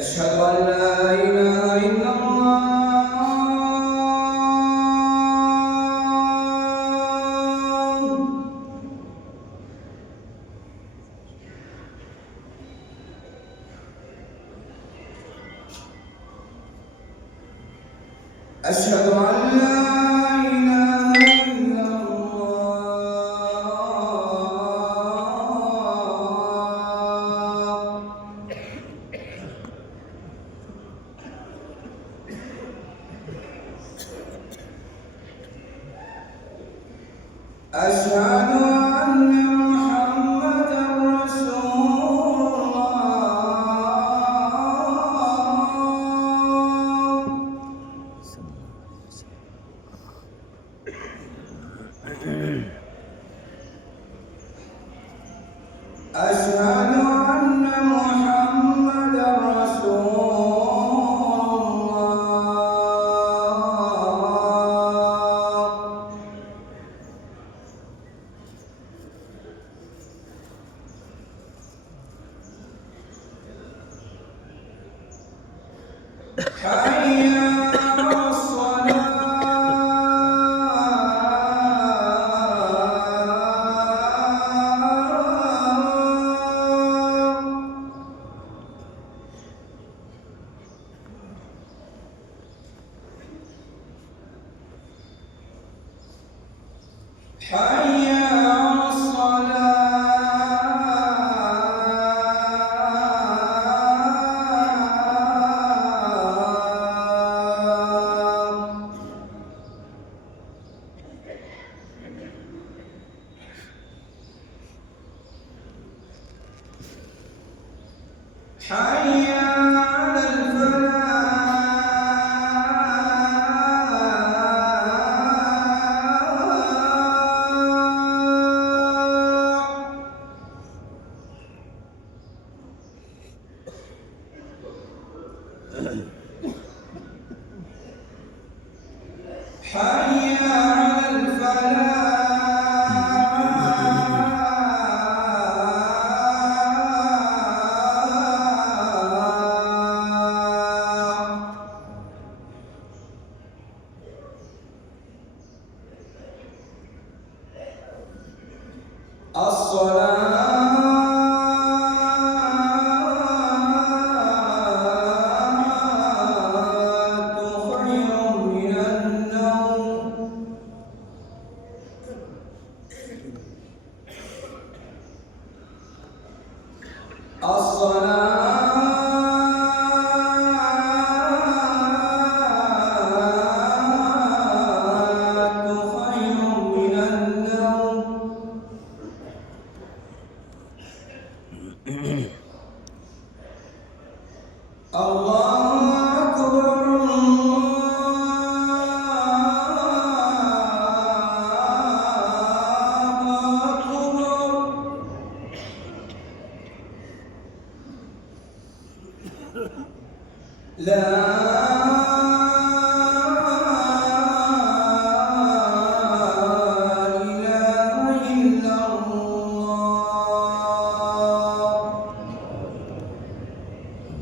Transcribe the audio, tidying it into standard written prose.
أشهد أن لا إله إلا الله. أشهد أن لا إله إلا الله. أشهد أن محمدًا رسول الله. أشهد أن محمدًا رسول الله. حي على حي على الصلاة. حي على الفلاح. حي على الفلاح. الصلاة خير من النوم. الصلاة خير من النوم. الله أكبر الله أكبر. لا